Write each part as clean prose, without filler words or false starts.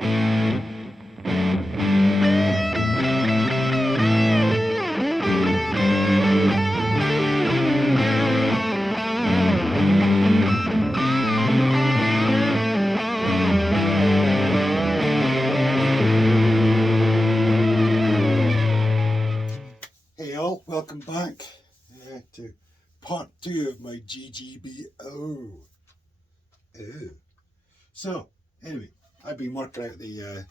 Hey all, welcome back to part 2 of my GGBO. So, anyway, I've been working out the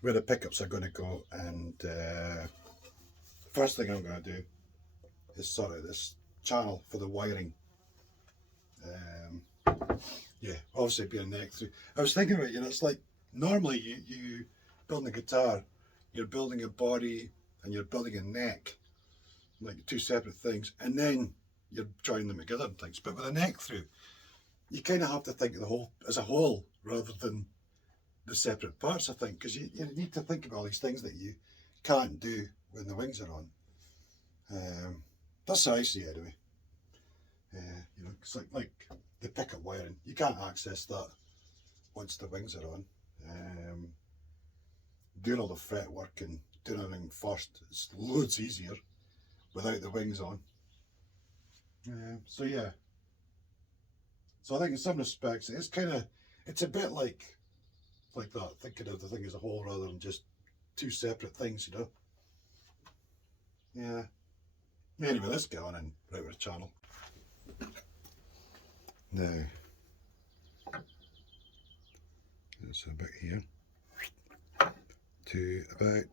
where the pickups are going to go, and first thing I'm going to do is sort out this channel for the wiring. Yeah, obviously being neck through. I was thinking about it, it's like normally you building a guitar, you're building a body and you're building a neck, like two separate things, and then you're joining them together and things. But with a neck through, you kind of have to think of the whole as a whole rather than the separate parts, I think, because you need to think of all these things that you can't do when the wings are on. That's how I see it anyway. It's like the pickup wiring. You can't access that once the wings are on. Doing all the fret work and doing everything first is loads easier without the wings on. So yeah. So I think in some respects it's a bit like that, thinking of the thing as a whole rather than just two separate things, Yeah. Anyway, let's get on and right with the channel. Now, it's a bit here to about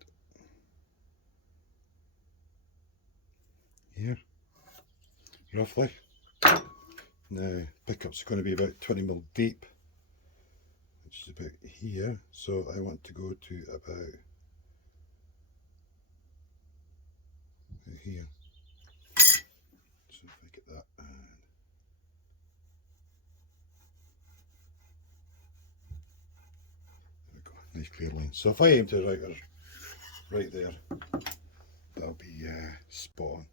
here, roughly. Now, pickup's going to be about 20mm deep, which is about here, so I want to go to about here. So if I get that, and there we go, nice clear line. So if I aim to right there, that'll be spot on.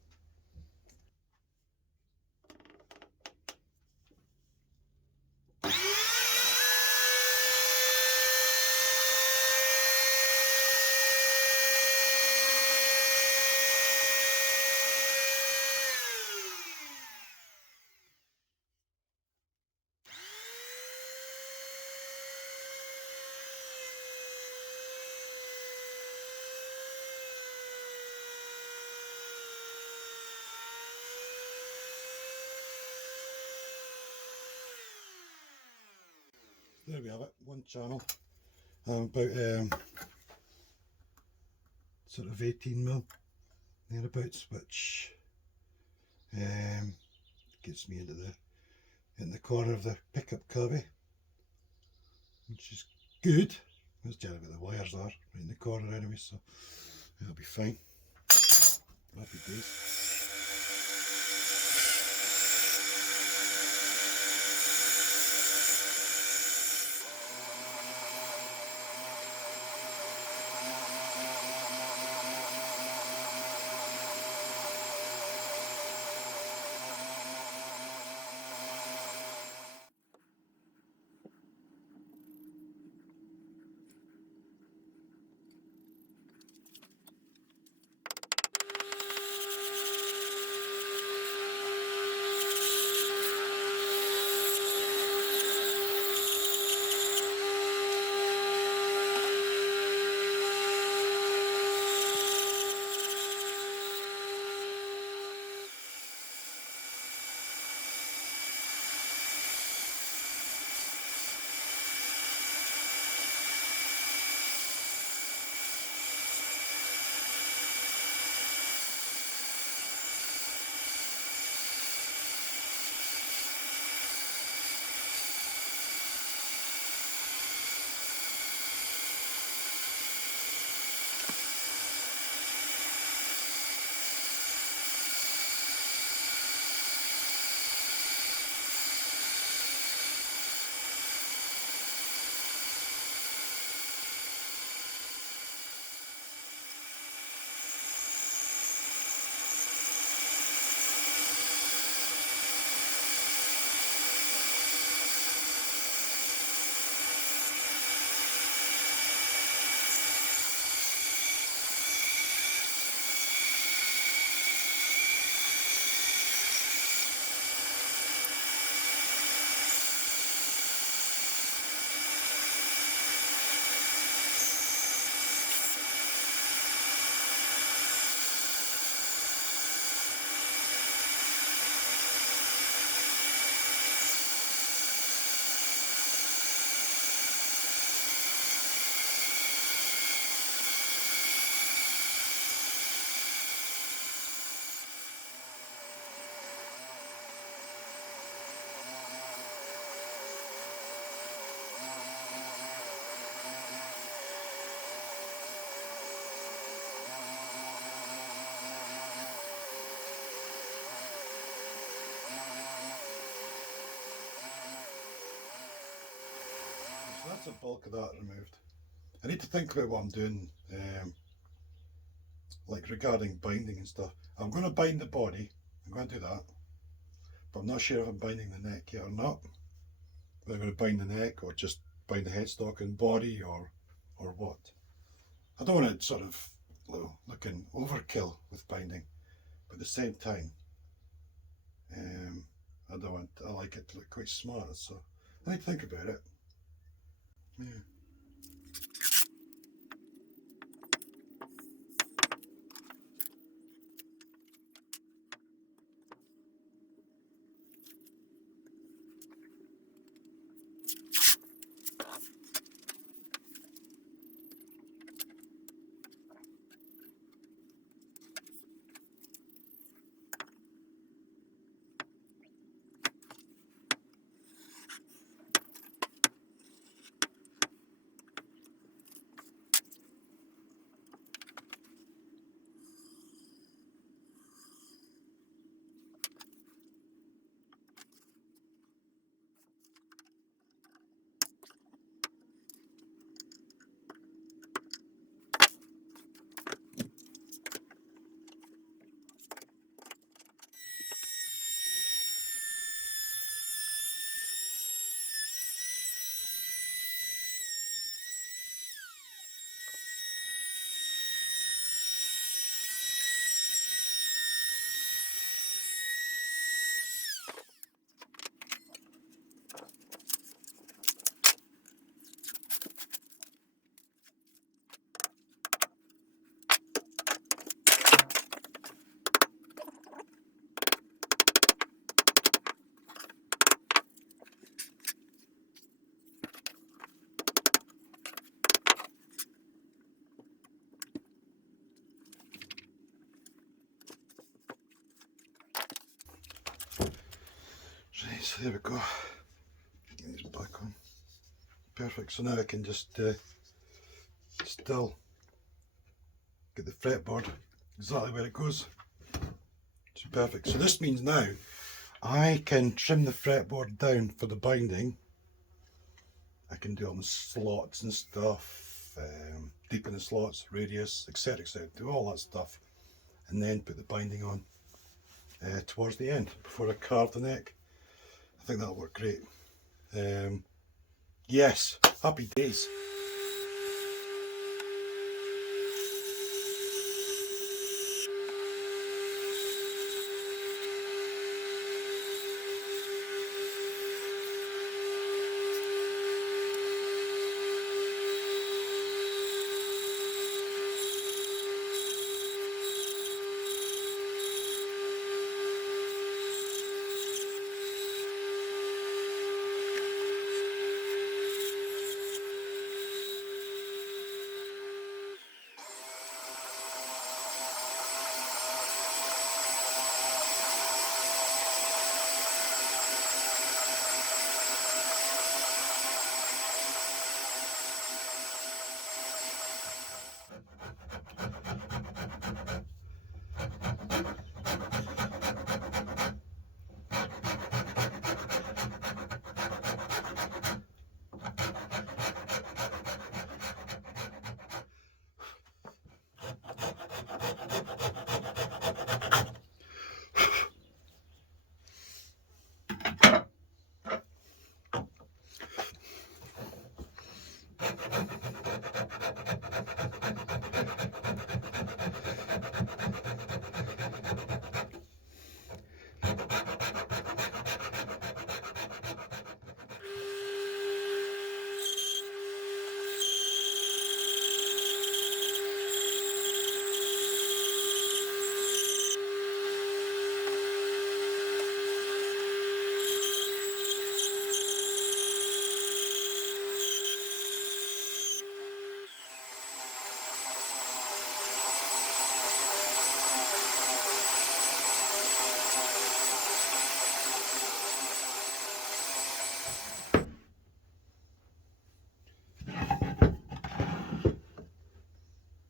There we have it, one channel. About sort of 18mm thereabouts, which gets me in the corner of the pickup cubby, which is good. That's generally where the wires are, right in the corner anyway, so it'll be fine. Happy days. So that's the bulk of that removed. I need to think about what I'm doing, like regarding binding and stuff. I'm going to bind the body, I'm going to do that, but I'm not sure if I'm binding the neck yet or not. Whether I'm going to bind the neck or just bind the headstock and body or what. I don't want to sort of looking overkill with binding, but at the same time, I like it to look quite smart, so I need to think about it. Yeah. Right, so there we go. Get these back on. Perfect. So now I can just still get the fretboard exactly where it goes. It's perfect. So this means now I can trim the fretboard down for the binding. I can do all the slots and stuff, deepen the slots, radius, etc, etc, do all that stuff, and then put the binding on towards the end before I carve the neck. I think that'll work great. Yes, happy days.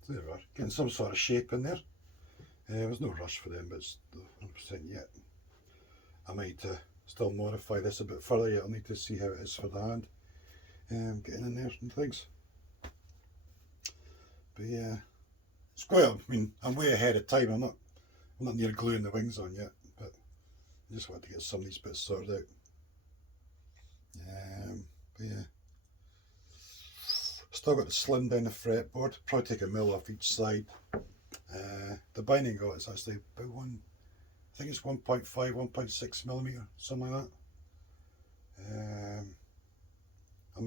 There we are, getting some sort of shape in there. There's no rush for them, but it's 100% yet. I might still modify this a bit further yet. I'll need to see how it is for the hand. getting in there and things. But yeah, it's quite. I mean, I'm way ahead of time. I'm not near gluing the wings on yet, but I just wanted to get some of these bits sorted out. But yeah, still got to slim down the fretboard. Probably take a mil off each side. The binding got is actually about I think it's 1.5, 1.6 millimeter, something like that. I'll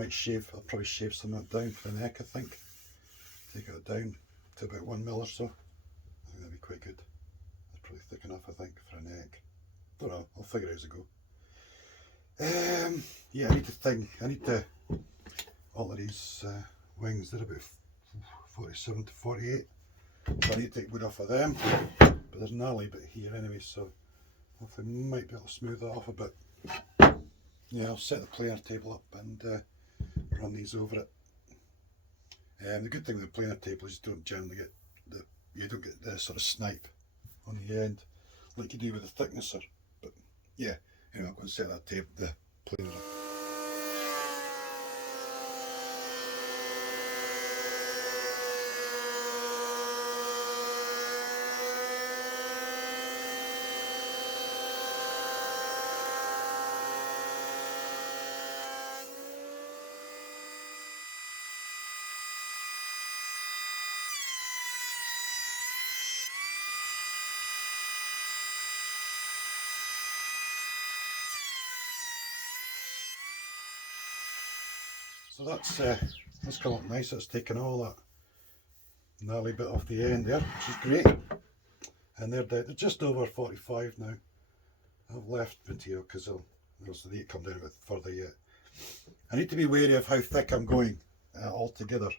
probably shave some of that down for the neck, I think. Take it down to about 1 mil or so. I think that'd be quite good. That's probably thick enough, I think, for a neck. Don't know, I'll figure it out as I go. Yeah, I need to alter these wings. They're about 47 to 48. So I need to take wood off of them. But there's an alley bit here anyway, so hopefully might be able to smooth that off a bit. Yeah, I'll set the planer table up and run these over it. The good thing with the planer table is you don't generally get the sort of snipe on the end like you do with the thicknesser. But yeah, anyway, I'm going to set that the planer up. So that's come up nice. It's taken all that gnarly bit off the end there, which is great. And they're just over 45 now. I've left material because they'll need to come down a bit further yet. I need to be wary of how thick I'm going altogether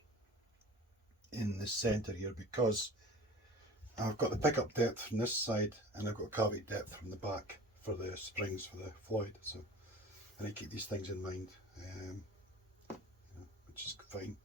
in the centre here, because I've got the pickup depth from this side and I've got cavity depth from the back for the springs for the Floyd. So I need to keep these things in mind. Which is fine.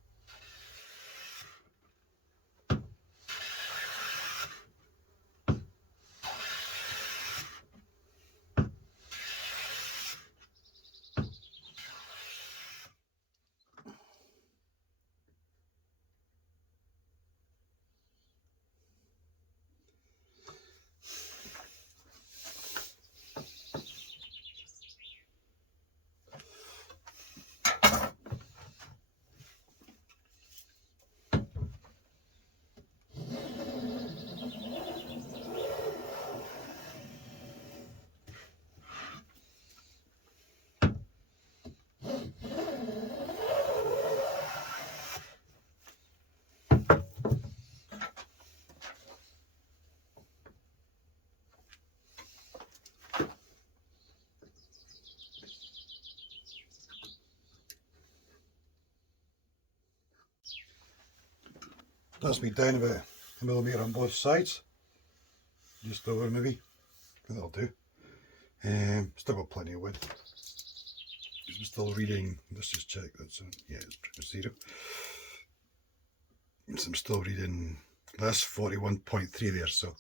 That's me down about a millimetre on both sides, just over maybe. I think that'll do. Still got plenty of wood. I'm still reading. Let's just check. Yeah, it's pretty much 0. So I'm still reading. That's 41.3 there. So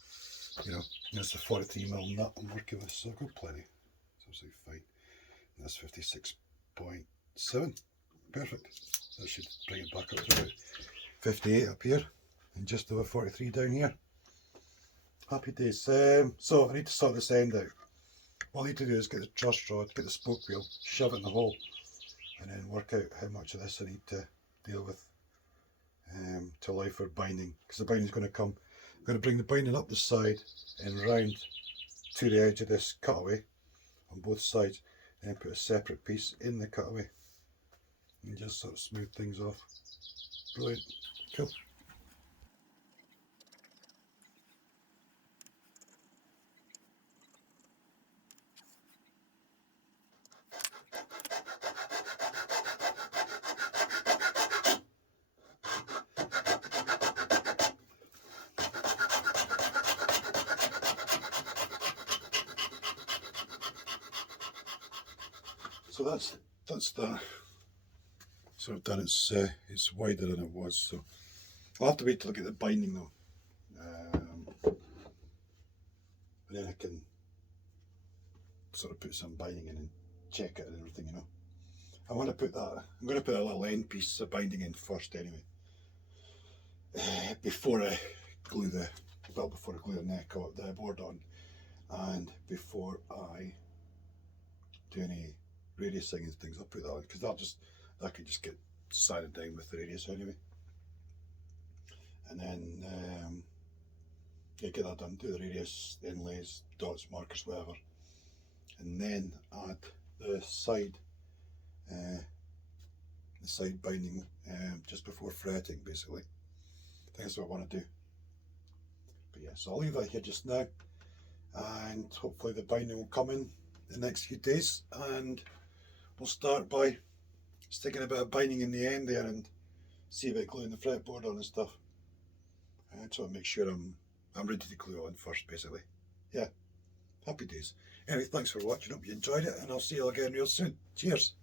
that's the 43 mil nut I'm working with. So I've got plenty. It's absolutely fine. And that's 56.7. Perfect. That should bring it back up to about 58 up here and just over 43 down here. Happy days. So I need to sort this end out. What I need to do is get the truss rod, get the spoke wheel, shove it in the hole, and then work out how much of this I need to deal with to allow for binding, because the binding is going to come. I'm going to bring the binding up the side and round to the edge of this cutaway on both sides, and then put a separate piece in the cutaway and just sort of smooth things off. Brilliant. Cool. So that's the sort of done. It's wider than it was, so I'll have to wait to look at the binding though, and then I can sort of put some binding in and check it and everything, I want to put that, I'm going to put a little end piece of binding in first anyway. Before I glue the, before I glue the neck or the board on, and before I do any radiusing and things, I'll put that on, because that could just get sanded down with the radius anyway. And then yeah, get that done, do the radius, the inlays, dots, markers, whatever, and then add the side binding just before fretting, basically. I think that's what I want to do. But yeah, so I'll leave that here just now, and hopefully the binding will come in the next few days, and we'll start by sticking a bit of binding in the end there and see about gluing the fretboard on and stuff. I just want to make sure I'm ready to glue on first, basically. Yeah, happy days. Anyway, thanks for watching, hope you enjoyed it, and I'll see you all again real soon. Cheers.